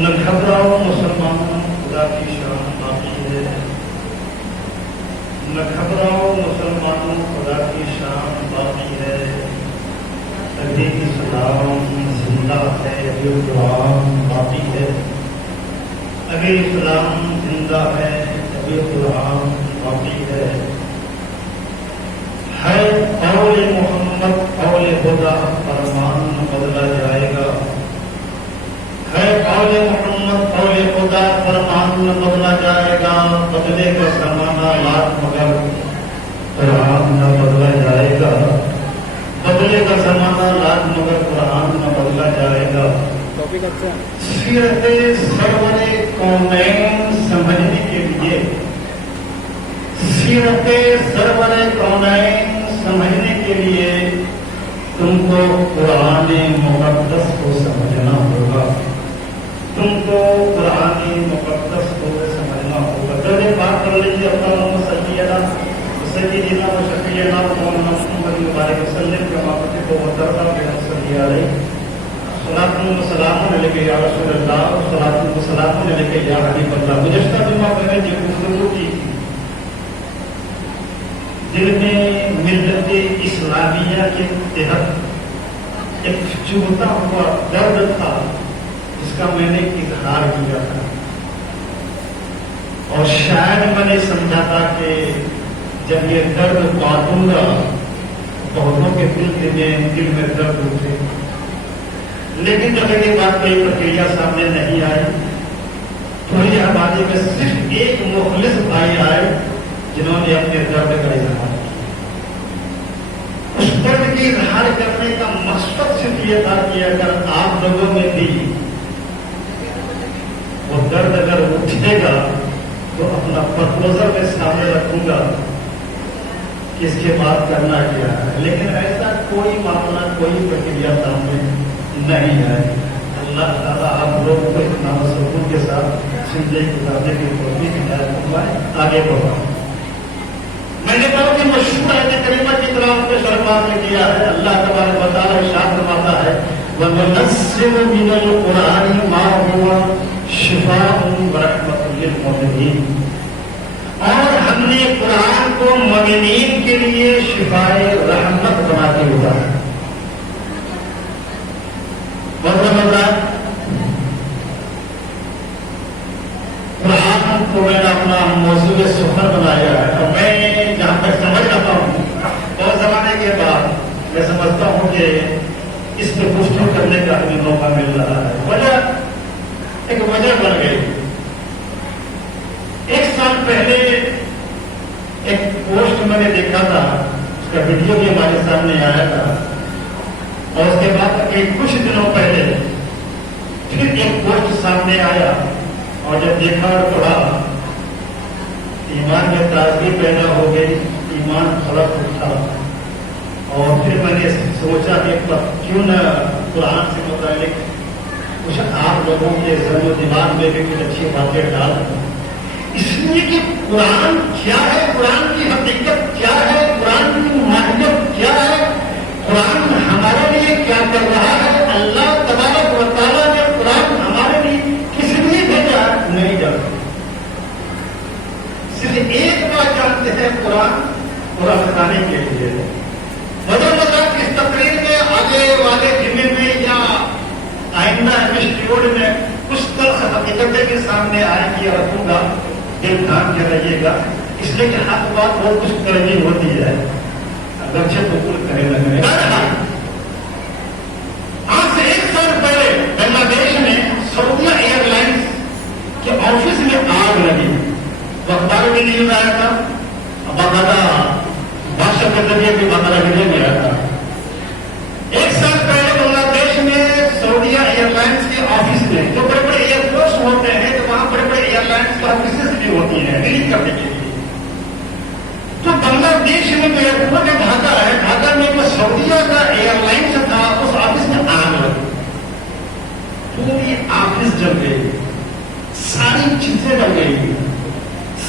نہ گھبراؤ مسلمانوں، خدا کی شان باقی ہے، نہ گھبراؤ مسلمانوں، خدا کی شان باقی ہے، ابھی اسلام زندہ ہے، ابھی قرآن باقی ہے، ابھی اسلام زندہ ہے، ابھی قرآن باقی ہے قول محمد قول خدا، فرمان بدلا جائے گا، ہے قول محمد قول خدا، فرمان بدلا جائے گا، بدلے کا زمانہ لاکھ مگر قرآن نہ بدلا جائے گا، بدلے کا زمانہ لاکھ مگر قرآن نہ بدلا جائے گا۔ سیرت سرور کونین سمجھنے کے لیے، سیرت سرور کونین سمجھنے کے لیے تم کو قرآن مقدس کو سمجھنا ہوگا، تم کو قرآن مقدس کو سمجھنا ہوگا۔ درود پاک کر لیجیے، اللہم صلی علی سیدنا و شفیعنا مولانا محمد مبارک وسلم کما کتب وترضى بنا صلی علیہ، صلاۃ و سلام علیک یا رسول اللہ، صلاۃ و سلام علیک یا حبیب اللہ۔ گزشتہ جمعہ میں نے جو گفتگو کی دل میں ملت اسلامیہ کے تحت ایک چبھتا ہوا درد تھا، جس کا میں نے اظہار کیا تھا، اور شاید میں نے سمجھا تھا کہ جب یہ درد بانٹوں گا بہتوں کے دل میں درد اٹھے، لیکن جب یہ بات کوئی پرکریا سامنے نہیں آئی، تھوڑی آبادی میں صرف ایک مخلص بھائی آئے جنہوں نے اپنے درد کا اظہار کیا۔ اس درد کی اظہار کرنے کا مقصد صرف یہ تھا کہ اگر آپ لوگوں میں بھی وہ درد اگر اٹھے گا تو اپنا پرپوزل میں سامنے رکھوں گا کہ اس کے بعد کرنا کیا ہے، لیکن ایسا کوئی معاملہ کوئی پرکریا سامنے نہیں ہے۔ اللہ تعالیٰ آپ لوگوں کو اتنا سکون کے ساتھ زندگی گزارنے کی توفیق عنایت فرمائے۔ آگے بڑھا، میں نے کہا کہ مشہور آیت کریمہ کی تلاوت میں شرمات نے کیا ہے، اللہ تبارک و تعالیٰ ارشاد فرماتا ہے وَنُنَزِّلُ مِنَ الْقُرْآنِ مَا هُوَ شِفَاءٌ وَرَحْمَةٌ لِّلْمُؤْمِنِينَ، اور ہم نے قرآن کو مومنین کے لیے شفائے رحمت بنا کے اتارا۔ قرآن کو میں نے اپنا موضوع سفر بنایا ہے، اور میں جہاں تک سمجھ رہا ہوں بہت زمانے کے بعد میں سمجھتا ہوں کہ اس پہ گفتگو کرنے کا ہمیں موقع مل رہا ہے۔ وجہ ایک وجہ بن گئی، ایک سال پہلے ایک پوسٹ میں نے دیکھا تھا، اس کا ویڈیو بھی ہمارے سامنے آیا تھا، اور اس کے بعد کچھ دنوں پہلے پھر ایک پوسٹ سامنے آیا، اور جب دیکھا اور پڑھا ایمان میں تازگی پیدا ہو گئی، ایمان خلق اٹھا، اور پھر میں نے سوچا کہ کیوں نہ قرآن سے متعلق کچھ آپ لوگوں کے ذہن و دماغ میں بھی کچھ اچھی باتیں ڈال دوں، اس لیے کہ قرآن کیا ہے، قرآن کی حقیقت کیا ہے، قرآن کی ماہیت کیا ہے، قرآن ہمارے لیے کیا کر رہا ہے۔ اللہ تبارک و تعالیٰ نے قرآن ہمارے لیے کس لیے بھیجا نہیں جانتے، صرف ایک بات جانتے ہیں، قرآن بتانے کے لیے۔ وجہ اس تقریر میں آگے والے جمعے میں یا آئندہ ایپیسوڈ میں کچھ تلخ حقیقتیں کے سامنے آئیں گی، رکھوں گا، دل دھیان کے رہیے گا، اس لیے کہ حق بات بہت کچھ کرنی ہوتی ہے، اگرچہ تو کل کرے لگے۔ آج سے ایک سال پہلے بنگلہ دیش میں سعودیہ ایئر لائنس کے آفس میں آگ لگی، اخبار بھی نہیں آیا تھا، باقاعدہ بادشاہ کے ذریعے بھی باقاعدہ ویڈیو میں آیا تھا۔ ایک سال پہلے بنگلہ دیش میں سعودیہ ایئر لائنس کے آفس میں، جو بڑے بڑے ایئرپورٹس ہوتے ہیں تو وہاں بڑے بڑے ایئر لائنس کے آفیسز بھی ہوتی ہیں ڈیل کرنے کے لیے، تو بنگلہ دیش میں جو ایئرپورٹ ڈھاکہ ہے، ڈھاکہ میں جو سعودیہ کا ایئر لائنس تھا اس آفس میں آگ لگی، پوری آفس جل گئی، ساری چیزیں جل گئی،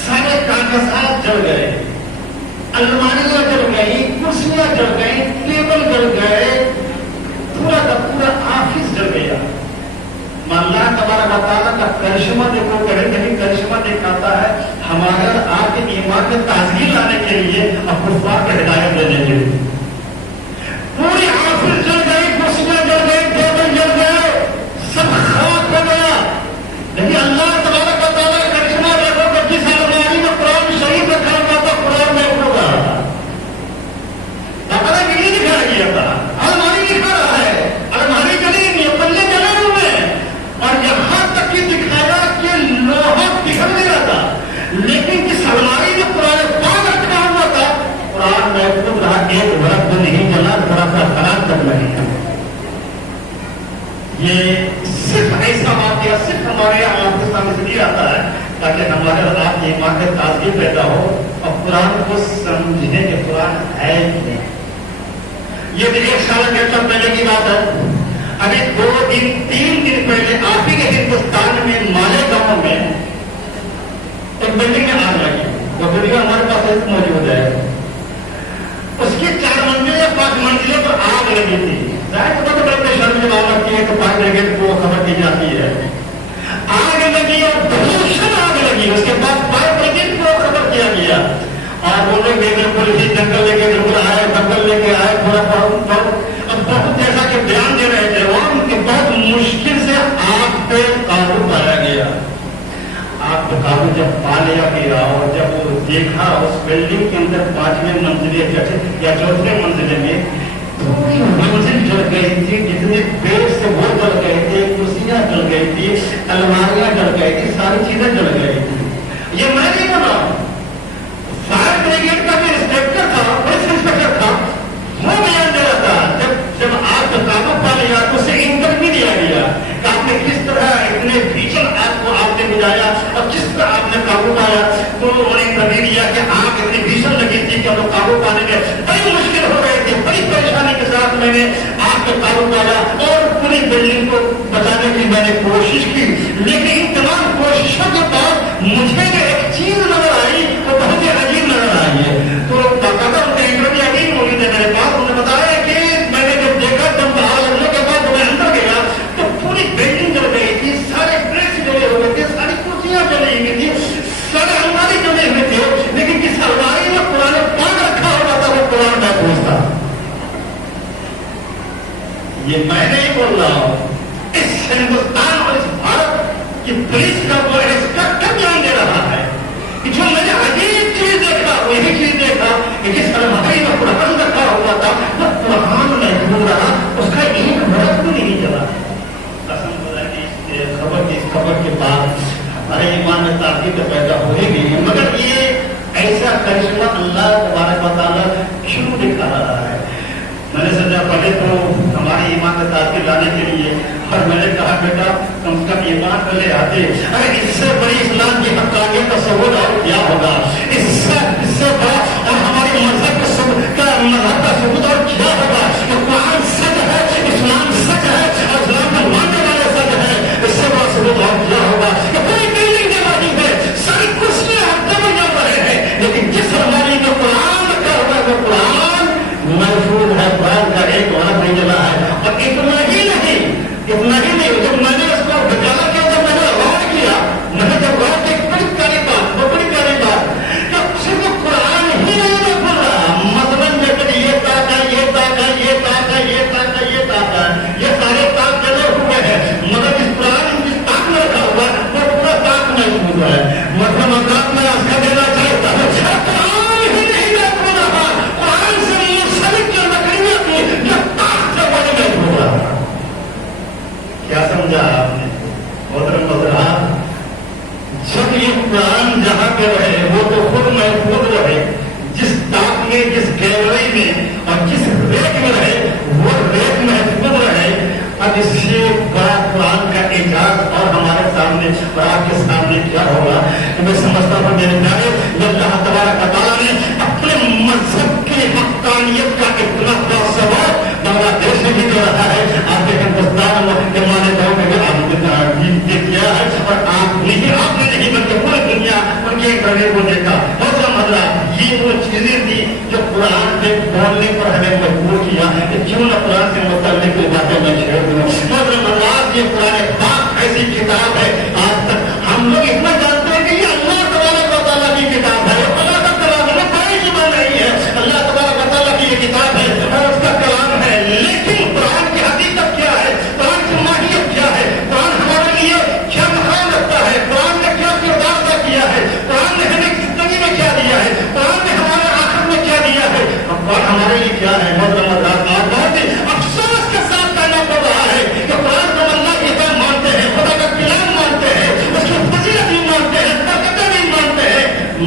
سارے کاغذات جل گئے، الماریاں جل گئی، کرسیاں جل گئی، ٹیبل جل گئے، پورا کا پورا آفس جل گیا۔ اللہ تبارک و تعالیٰ تازگی لانے کے لیے اور کفار کو ہدایت دینے کے لیے. پوری آفس جل گئی, کرسیاں جل گئی, ٹیبل جل گئے, سب خاک ہو گیا. لیکن اللہ تبارک و تعالیٰ کا کرشمہ دیکھو کہ جس الماری میں قرآن شریف رکھا ہوا تھا, قرآن میں اٹھ رہا تھا. اللہ یہ دکھایا گیا تھا, الماری دکھا رہا ہے, الماری جلی نہیں ہے, پلے جلے ہوئے ہیں, اور یہاں تک کہ دکھایا کہ لوہا بکھر نہیں رہا تھا. لیکن جس الماری میں قرآن پاک رکھا ہوا تھا, قرآن محفوظ رہا, ایک ورق بھی نہیں جلا, تھوڑا سا خراب تک نہیں ہے. یہ صرف ایسا واقعہ صرف ہمارے یہاں آپ کے سامنے سے نہیں آتا ہے تاکہ ہمارے آپ کی ایمان میں تازگی پیدا ہو اور قرآن کو سمجھنے کے قرآن ہے ہی نہیں. یہ بھی 1 سال 1.5 سال پہلے کی بات ہے. ابھی 2 دن 3 دن پہلے آپ ہی کے ہندوستان میں مالیگاؤں میں ایک بلڈنگ میں آگ لگی. وہ بلڈنگ ہمارے پاس موجود ہے. اس کی 4 منزلیں یا 5 منزلیں پر آگ لگی تھی. ظاہر تو بڑے شہر میں آگ لگتی ہے تو فائر بریگیڈ کو خبر دی جاتی ہے. آگ لگی اور بھوشن آگ لگی. اس کے بعد فائر بریگیڈ کو خبر کیا گیا اور وہ لوگ پولیس جنگل لے کے ضرور آئے, جنگل لے کے آئے, تھوڑا بہت جیسا کہ بیان دے رہے تھے وہ بہت مشکل سے آگ پہ قابو پایا گیا. آگ پہ قابو جب پا لیا گیا اور جب وہ دیکھا اس بلڈنگ کے اندر 5ویں منزلے یا 4تھے منزلے میں پوری منزل جل گئی تھی. جتنے پیڑ سے وہ جل گئے تھے, کرسیاں جل گئی تھی, الماریاں جل گئی تھی, ساری چیزیں جل گئی تھی. یہ میں نہیں بول رہا ہوں, فائر بریگیڈ کا جو انسپیکٹر تھا, پولیس انسپیکٹر تھا, وہ بیان دے رہا تھا. جب آگ پہ قابو پا لیا تو اسے انٹرویو دیا گیا کہ آپ نے کس طرح اتنے بھیشن آگ کو آپ نے بجھایا اور کس طرح آپ نے قابو پایا. تو انہوں نے انٹرویو دیا کہ آگ اتنی بھیشن لگی تھی کہ وہ قابو پانے میں بڑی مشکل ہو گئی تھی, بڑی پریشانی کے ساتھ میں نے آگ پہ قابو پایا اور پوری بلڈنگ کو بچانے کی میں نے کوشش کی. لیکن ان تمام کوششوں کے بعد مجھے جو ایک چیز نظر آئی وہ بہت ہی عجیب نظر آئی ہے. تو باقاعدہ ان کا انٹرویو ابھی موجود ہے میرے پاس. انہوں نے بتایا کہ میں نے جب دیکھا, جب آگ لگنے کے بعد میں اندر گیا تو پوری بلڈنگ جل گئی تھی, سارے ڈریس جلے ہوئے تھے, ساری کرسیاں جلی ہوئی تھی, سارے الماری جلے ہوئے تھے. لیکن جس الماری میں قرآن پاک رکھا ہوا تھا وہ قرآن محفوظ تھا. یہ میں نہیں بول رہا ہوں, اس ہندوستان اور اس بھارت کی پولیس کا وہ انسپیکٹر بیان دے رہا ہے کہ جو میں نے عجیب چیز دیکھا وہی چیز دیکھا کہ جس الماری میں قرآن رکھا ہوا تھا وہ قرآن محفوظ رہا, اس کا ایک ورق بھی نہیں چلا. قسم خدا کی اس خبر کے بعد ہمارے ایمان میں تازگی تو پیدا ہو ہی گئی, مگر یہ ایسا کرشمہ اللہ تبارک و تعالیٰ کیوں دکھا رہا ہے. میں نے سمجھا پہلے تو ہماری ایمان میں تازگی لانے کے لیے, اور میں نے کہا بیٹا کم سے کم ایمان پہلے آتے. ارے اس سے بڑی اسلام کی حقانیت کا ثبوت اور کیا ہوگا, اس سے بڑا اور ہماری مذہب کا ثبوت اور کیا ہوگا. قرآن سچ ہے, اسلام سچ ہے, اور اسلام کا ماننے والے سچ ہے. اس سے بڑا ثبوت اور کیا ہوگا کہ پوری بلڈنگ کے بعد ہے, ساری کرسیاں ہٹے جا رہے ہیں, لیکن جس ہماری جو قرآن کا ہوگا وہ قرآن محفوظ ہے. قرآن کا ایک ورق نہیں جلا ہے. اور اتنا ہی نہیں, جب میں نے اس کو بچانا کیا, جب میں نے غور کیا, میں نے جب غور کی بڑی پیاری بات, وہ بڑی پیاری بات کہ صرف قرآن ہی نہیں بول رہا. مثلاً جب یہ تاک ہے, یہ تاک ہے, یہ تاک ہے, یہ تاک ہے, یہ تاک ہے, یہ سارے تاک جلے ہوئے ہیں, مگر اس قرآن جس تاک میں رکھا ہوا ہے وہ پورا تاک محفوظ ہے. مطلب مذاق میں اس کا دینا چاہتا ہے, قرآن ہی نہیں محفوظ رہا. قرآن سے منسلک جو لکڑیاں تھی جو تاک سے بڑی محفوظ رہا. کیا سمجھا آپ نے محترم حضرات؟ جب یہ قرآن جہاں پہ رہے وہ تو خود محفوظ رہے, جس تاک میں, جس گیلری میں اور جس ریک میں رہے وہ ریک محفوظ رہے. اب اس سے بڑا قرآن کا اعجاز اور ہمارے سامنے اور آپ کے سامنے کیا ہوگا. میں سمجھتا ہوں میرے پیارے, اللہ تبارک و تعالیٰ نے اپنے مذہب کی حقانیت کا اتنا بڑا ثبوت بنگلہ دیش میں بھی دے رہا ہے. آپ کے ہندوستان کے مانے جاؤ میں آپ نے کیا ہے, اور آپ نہیں بلکہ پوری دنیا ان کے کرنے کو دیکھا. بہت سا مطلب یہ وہ چیزیں تھی جو قرآن کے بولنے پر ہمیں مجبور کیا کہ کیوں نہ قرآن سے متعلق کی باتیں میں چھیڑ دوں. مطلب یہ قرآن پاک ایسی کتاب ہے, آج تک ہم لوگ اتنا جانتے ہیں کہ یہ اللہ تبارک و تعالیٰ کی کتاب ہے, اللہ کا کلام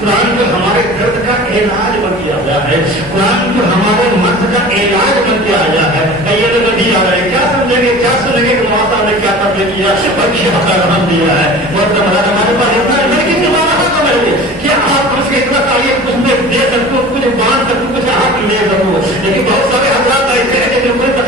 قرآن کو ہمارے درد کا علاج بن کیا گیا ہے، قرآن کو ہمارے مرض کا علاج بن کے آیا ہے۔ یہ لوگ نہیں آ رہے، کیا سمجھیں گے، کیا سنیں گے کہ ماتا نے کیا تبدیل کیا اور کیا پیغام دیا ہے۔ اور ہمارے پاس اتنا ہے لیکن تمہارا حق ہے کہ آپ اس کے اتنا چاہیے کچھ میں دے سکو، کچھ باندھ سکو، کچھ حق لے سکو، لیکن بہت سارے حضرات ایسے ہیں جو کوئی ختم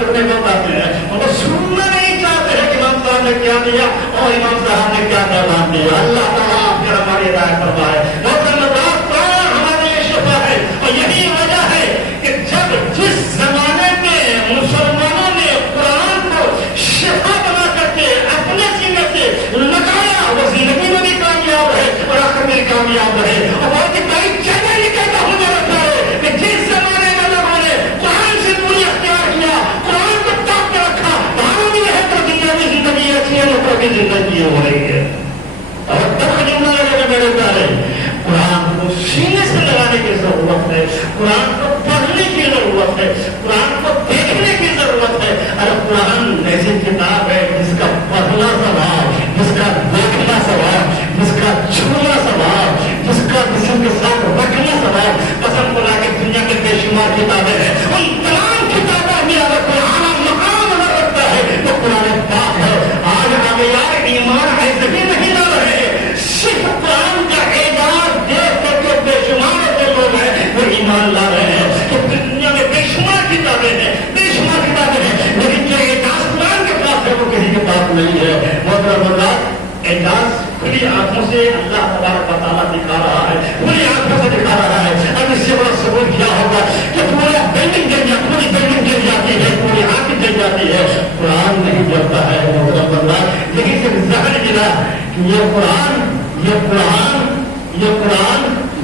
کرنے کو آتے ہیں، ان کو سننا نہیں چاہتے ہیں کہ امام صاحب نے کیا دیا اور امام صاحب نے کیا پیغام دیا۔ اللہ تعالیٰ آپ کے ہماری رائے فرمائے۔ ہمارے لیے شفا ہے، اور یہی وجہ ہے کہ جب جس زمانے میں مسلمانوں نے قرآن کو شفا بنا کر کے اپنے سینے سے لگایا، وہ زندگی میں بھی کامیاب ہے اور آخر میں کامیاب ہے۔ اور بہت ہی بڑی جگہ یہ کہتا ہوں میرا ہے کہ جس زمانے میں لوگوں نے قرآن سے دوری اختیار کیا، قرآن کو تاپ کے رکھا، وہاں بھی ہے تو دنیا میں زندگی اچھی ہے، لوگوں کی زندگی ہو رہی ہے۔ اور تب جملہ لگے گا میرے پیارے، قرآن کو سینے سے لگانے کی ضرورت ہے، قرآن کو پڑھنے کی ضرورت ہے، قرآن کو دیکھنے کی ضرورت ہے۔ ارے قرآن ایسی کتاب ہے جس کا پڑھنا ثواب، جس کا دیکھنا ثواب، جس کا چھونا ثواب، جس کا کسی کے ساتھ رکھنا ثواب۔ قسم خدا کے دنیا میں بے شمار کتابیں ہیں، ان تمام کتابوں میں اگر قرآن مقام نہ رکھتا ہے تو قرآن پاک ہے۔ آج آگے یار ایمان ایسے بھی نہیں لا رہے، صرف قرآن کا اعجاز دیکھ کر کے بے شمار ایسے لوگ ہیں وہ ایمان لا رہے ہیں۔ تو دنیا میں بے شمار کتابیں ہیں، بے شمار کتابیں ہیں، لیکن جو اعجاز قرآن کے پاس ہے وہ کسی کے پاس نہیں ہے۔ اعجاز کھلی آنکھوں سے اللہ تبارک و تعالیٰ دکھا رہا ہے، کھلی آنکھوں سے دکھا رہا ہے۔ اب اس سے بڑا ثبوت کیا ہوگا کہ پورا بلڈنگ جل جاتی، پوری بلڈنگ جل جاتی ہے، پوری آنکھ جل جاتی ہے، قرآن نہیں جلتا ہے۔ لیکن صرف ظاہر ملا کہ یہ قرآن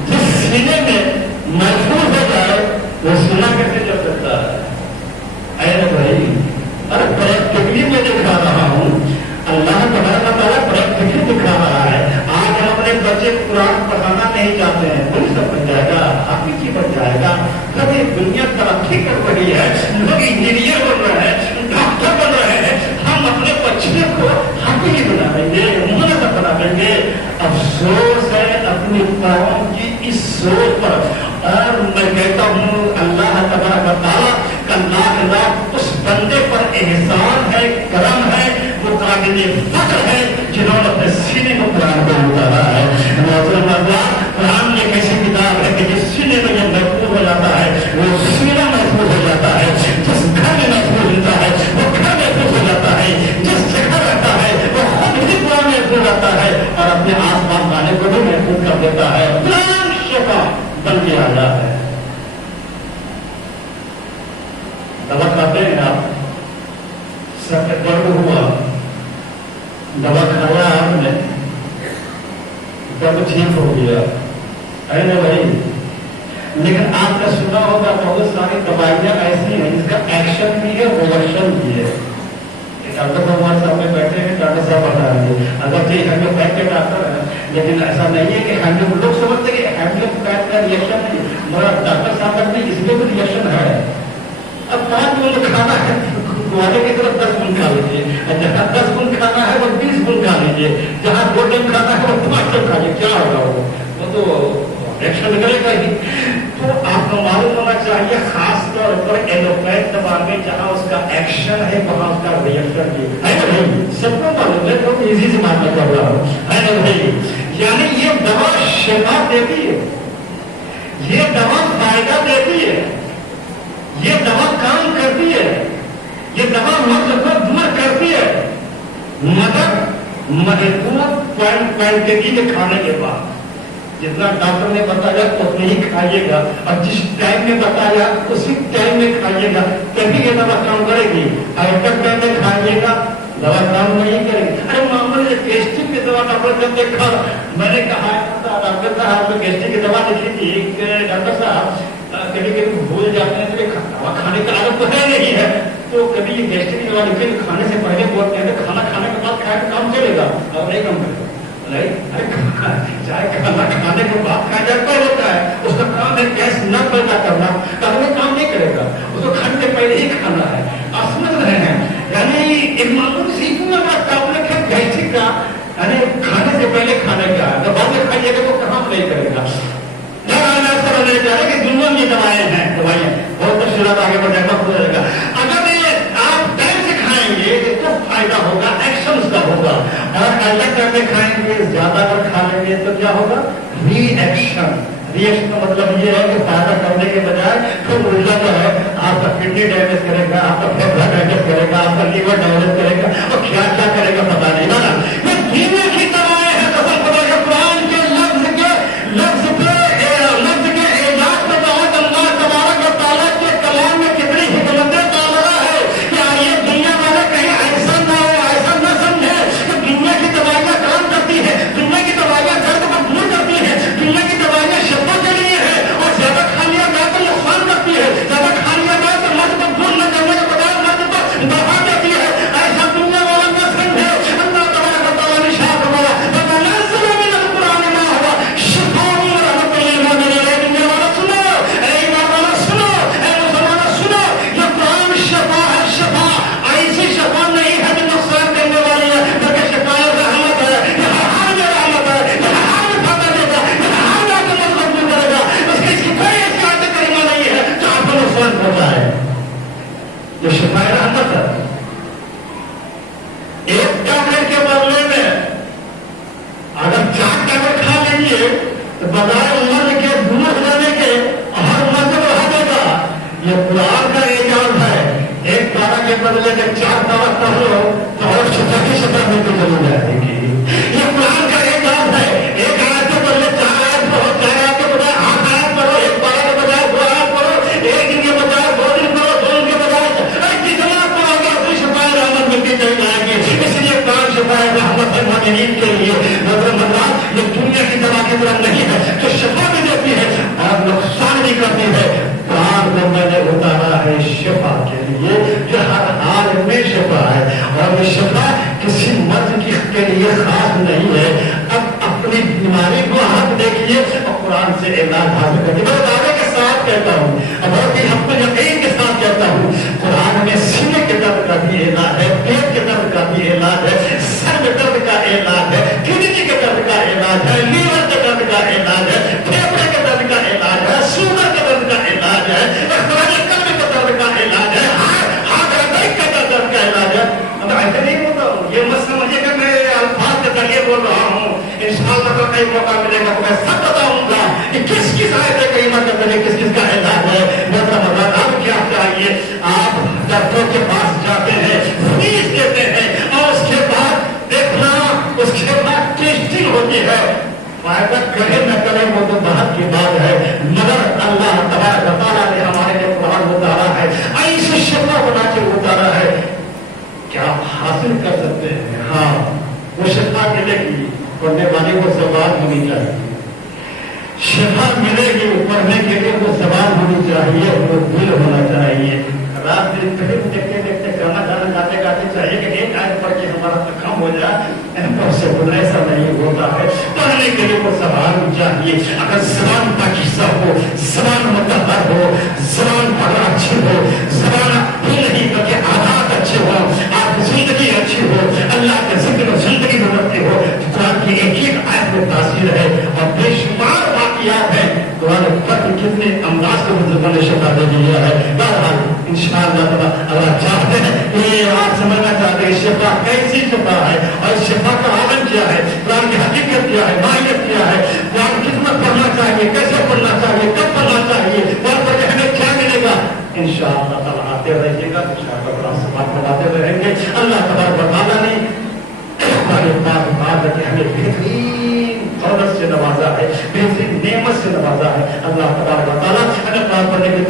جس سینے میں محفوظ ہو جائے وہ سنا کیسے چل سکتا ہے؟ اے بھائی، ارے پریکٹیکلی میں دکھا رہا ہوں، اللہ تبارک و تعالیٰ پریکٹیکلی دکھا رہا ہے۔ آج ہم اپنے بچے کو قرآن پڑھانا نہیں چاہتے ہیں، پولیس سب بن جائے گا، حقیقی بن جائے گا۔ کبھی دنیا ترقی کر رہی ہے، لوگ انجینئر بن رہے ہیں، ڈاکٹر بن رہے ہیں، ہم اپنے بچے کو حقیقی بنا دیں گے، منظم بنا دیں گے۔ افسوس ہے اپنی قوم کی اس سوچ پر، اور میں کہتا ہوں اللہ تبارک و تعالیٰ کا لاکھ لاکھ اس بندے پر احسان ہے، کرم ہے، وہ قابل فخر ہے جنہوں نے اپنے سینے کو قرآن کو اتارا ہے۔ قرآن ایک ایسی کتاب ہے کہ جس سینے میں جب محفوظ ہو جاتا ہے وہ سینہ محفوظ ہو جاتا ہے، جس گھر میں محفوظ ہوتا ہے وہ گھر محفوظ ہو جاتا ہے، جس جگہ رہتا ہے وہ خود بھی قرآن محفوظ رہتا ہے اور اپنے آس پاس والے کو بھی محفوظ کر دیتا ہے۔ قرآن شفا بن کے آیا ہے۔ دوا کھاتے ہیں آپ، سر میں درد ہوا، دوا کھایا آپ نے، درد ٹھیک ہو گیا ہے نا بھائی، لیکن آپ نے سنا ہوگا بہت ساری دوائیاں ایسی ہیں جس کا ایکشن بھی ہے، ریئیکشن بھی ہے۔ ڈاکٹر صاحب ہمارے سامنے بیٹھے ہیں، ڈاکٹر صاحب بتا رہے ہیں اگر جی ہیموپیتھ کے ڈاکٹر ہیں، لیکن ایسا نہیں ہے کہ لوگ سمجھتے کہ ہیموپیتھ کا ریئیکشن نہیں، مگر ڈاکٹر صاحب کہتے ہیں اس میں بھی ریئیکشن ہے۔ اب 5 گن کھانا ہے، گوارے کی طرف 10 گن کھا لیجیے، جہاں 10 گن کھانا ہے وہ 20 گن کھا لیجیے، جہاں 2 ٹائم کھانا ہے وہ 5 ٹائم کھا لیجیے، کیا ہوگا وہ تو ریئیکشن کرے گا ہی۔ تو آپ کو معلوم ہونا چاہیے خاص طور پر ایلوپیتھ دوا میں جہاں اس کا ایکشن ہے وہاں اس کا ریئیکشن بھی ہے نا بھائی، سب کو معلوم ہے، بہت ایزی سے بات میں کر رہا ہوں، ہے نا بھائی۔ یعنی یہ دوا شفا دیتی ہے، یہ دوا فائدہ دیتی ہے، یہ دوا کام کرتی ہے، یہ دوا مرض کو دور کرتی ہے، مگر محدود کوانٹٹی کے کھانے کے بعد۔ جتنا ڈاکٹر نے بتایا اتنا ہی کھائیے گا، اور جس ٹائم میں بتایا اسی ٹائم میں کھائیے گا، تبھی یہ دوا کام کرے گی۔ ایسا ٹائم میں کھائیے گا دوا کام نہیں کرے گی۔ ارے معمولی گیسٹرک کی دوا ڈاکٹر جب دیکھا، میں نے کہا ڈاکٹر صاحب نے گیسٹرک کی دوا لکھی تھی، ڈاکٹر صاحب کبھی کبھی بھول جاتے ہیں تو دوا کھانے کا عادت تو ہے نہیں ہے، تو کبھی یہ گیسٹرک کی دوا لکھے کھانے سے پہلے بولتے ہیں کھانا کھانے کے بعد کھائے تو کام چلے گا، اور نہیں کام کرے گا۔ چاہے کھانا کھانے کے بعد کھایا جاتا ہوتا ہے، اس کا کام ہے گیس نہ پیدا کرنا، تب وہ کام نہیں کرے گا، اس کو کھانے سے پہلے ہی کھانا ہے۔ آپ سمجھ رہے ہیں؟ یعنی ایک معمول سیکھوں گا آپ نے کیا گیسٹرک کا، یعنی کھانے سے پہلے کھانے کا، جب بعد میں کھائیے گا تو کام نہیں کرے کیا ہوگا؟ ری ایکشن. ری ایکشن کا مطلب یہ ہے کہ فائدہ کرنے کے بجائے پھر الٹا جو ہے آپ کا کڈنی ڈیمیج کرے گا, آپ کا پھیپڑا ڈیمیج کرے گا, آپ کا لیور ڈیمیج کرے گا, اور کیا کیا کرے گا پتا نہیں نا. یہ جینے کی دوائیں ہیں. قسم خدا کے قرآن کے لفظ کے اعجاز میں بہت اللہ تبارک و تعالیٰ کے کلام میں کتنی حکمتیں ڈال رہا ہے. کیا یہ دنیا والے کہیں ایسا نہ ہو, ایسا نہ سمجھے کہ دنیا کی دوائیاں کام کرتی ہے, دنیا کی دوائیاں درد کو دور کرتی ہے, دنیا کی دوائیاں شفا کے لیے ہے, اور زیادہ کھانیاں گائے تو نقصان کرتی ہے, زیادہ کھانیاں گائے تو مرد کو دور نہ کرنے کے بجائے مرد کو بڑھا دیتی ہے. ایسا دنیا والا نہ سمجھے. اللہ تبارک و تعالیٰ نے شاہ فرمایا وَتَنَزَّلُ مِنَ الْقُرْآنِ مَا هُوَ شِفَاءٌ وَرَحْمَةٌ لِّلْمُؤْمِنِينَ. اے دنیا والا سنو, اے ایمان والا سنو, اے مسلمان سنو, یہ قرآن شفا ہے. شفا ایسی شفا نہیں ہے جو نقصان کرنے والی ہے, بلکہ شفا رحمت ہے. یہ ہر حال میں رحمت ہے, یہ ہر حال میں فائدہ دے گا, یہ ہر حال میں آپ کو مضبوط کرے گا. اس کی کوئی ایسی آیت کریمہ نہیں ہے جو آپ کو نقصان پہنچائے. یہ شفا رحمت ہے. ایک ٹیبلٹ کے بدلے میں اگر 4 ٹیبلٹ کھا لیں گے تو بغیر مرض کے دور ہو جانے کے ہر مرض کو ہٹا دے گا. یہ قرآن کا اعجاز ہے. ایک دوا کے بدلے میں 4 دوا کر لو تو اور شفا کی شفا میں تو ضرور جائے گی. یہ قرآن کا اعجاز ہے. ایک آیت کے بدلے 4 آیت پڑھو, 4 آیت کے بجائے 8 آیت پڑھو, ایک بارہ کے بجائے 2 آیت پڑھو, ایک دن کے بجائے 2 دن پڑھو, 2 دن کے بجائے جتنا پڑھو گے اپنی شفا رحمت ملتی چلی جائے گی. اس لیے قرآن شفا رحمت ہے مومنین کے لیے. مطلب یہ دنیا کی دوا کی طرح نہیں ہے جو شفا بھی دیتی ہے اور نقصان بھی کرتی ہے. قرآن کو میں نے اتارا ہے شفا کے لیے, جو ہر حال میں شفا ہے, اور یہ شفا کسی مرض کے لیے خاص نہیں ہے. اب اپنی بیماری کو آپ دیکھیے اور قرآن سے علاج حاصل کریے. میں دعوے کے ساتھ کہتا ہوں, بہت ہی حق یقین کے ساتھ کہتا ہوں, قرآن میں سینے کے درد کا بھی علاج ہے, پیٹ کے درد کا بھی علاج ہے, سر میں درد کا علاج ہے, کڈنی کے درد کا علاج ہے, لیور کے درد کا علاج ہے, پھیپڑے کے درد کا علاج ہے, شوگر کے درد کا علاج ہے, قلب کے درد کا علاج ہے, ہارٹ اٹیک کے درد کا علاج ہے. اب ایسے نہیں بولتا ہوں, یہ مت سمجھے کہ میں الفاظ کے ذریعے بول رہا ہوں. انشاءاللہ تو کئی موقع ملے گا تو میں سب بتاؤں گا کہ کس کس آیت کریمہ کے ذریعے کس کس کا علاج ہے. میرا مطلب اب کیا چاہیے, آپ ڈاکٹر کے پاس جاتے ہیں, فیس دیتے ہیں, اور اس کے بعد دیکھنا, اس کے بعد ٹیسٹنگ ہوتی ہے. فائدہ کرے نہ کرے وہ تو بات کی بات ہے, مگر اللہ تبارک و تعالیٰ نے ہمارے لیے قرآن اتارا ہے, ایسی شفا بنا کے اتارا ہے کہ آپ حاصل کر سکتے ہیں. ہاں, وہ شفا ملے گی, پڑھنے والے کو زبان ہونی چاہیے. شفا ملے گی پڑھنے کے لیے وہ زبان ہونی چاہیے, وہ دل ہونا چاہیے. رات دن فلم دیکھتے دیکھتے گانا گانا گاتے گاتے چاہیے کہ ایک آیت پڑھ کے ہمارا کم ہو جائے. ایسا نہیں ہوتا ہے. پڑھنے کے لیے وہ زبان چاہیے. اگر زبان پاکیزہ ہو, زبان مطہر ہو, زبان پڑھنا اچھی ہو, زبان ہی نہیں بلکہ عادات اچھے ہو, آپ کی زندگی اچھی ہو, اللہ کے ذکر و زندگی گزرتی ہو, قرآن کی ایک ایک آیت میں تاثیر ہے اور بے شمار واقعات ہیں. قرآن پاک کتنے انداز کو بزرگوں نے شفا دے دیا ہے. بہرحال انشاءاللہ اللہ چاہتے ہیں یہ آپ سمجھنا چاہتے ہیں شفا کیسی شفا ہے اور شفا کا عالم کیا ہے, قرآن کی حقیقت کیا ہے, ماہیت کیا ہے, قرآن کتنا پڑھنا چاہیے, کیسے پڑھنا چاہیے, کب پڑھنا چاہیے, قرآن پڑھ کے ہمیں کیا ملے گا. انشاءاللہ تعالیٰ آتے رہیے گا, انشاءاللہ قرآن سے بات کرواتے رہیں گے. اللہ تبارک و تعالیٰ نے ہمارے پاس ہمیں بہترین دولت سے نوازا ہے, بہترین نعمت سے نوازا ہے. اللہ تبارک و تعالیٰ ہمیں قرآن پڑھنے کی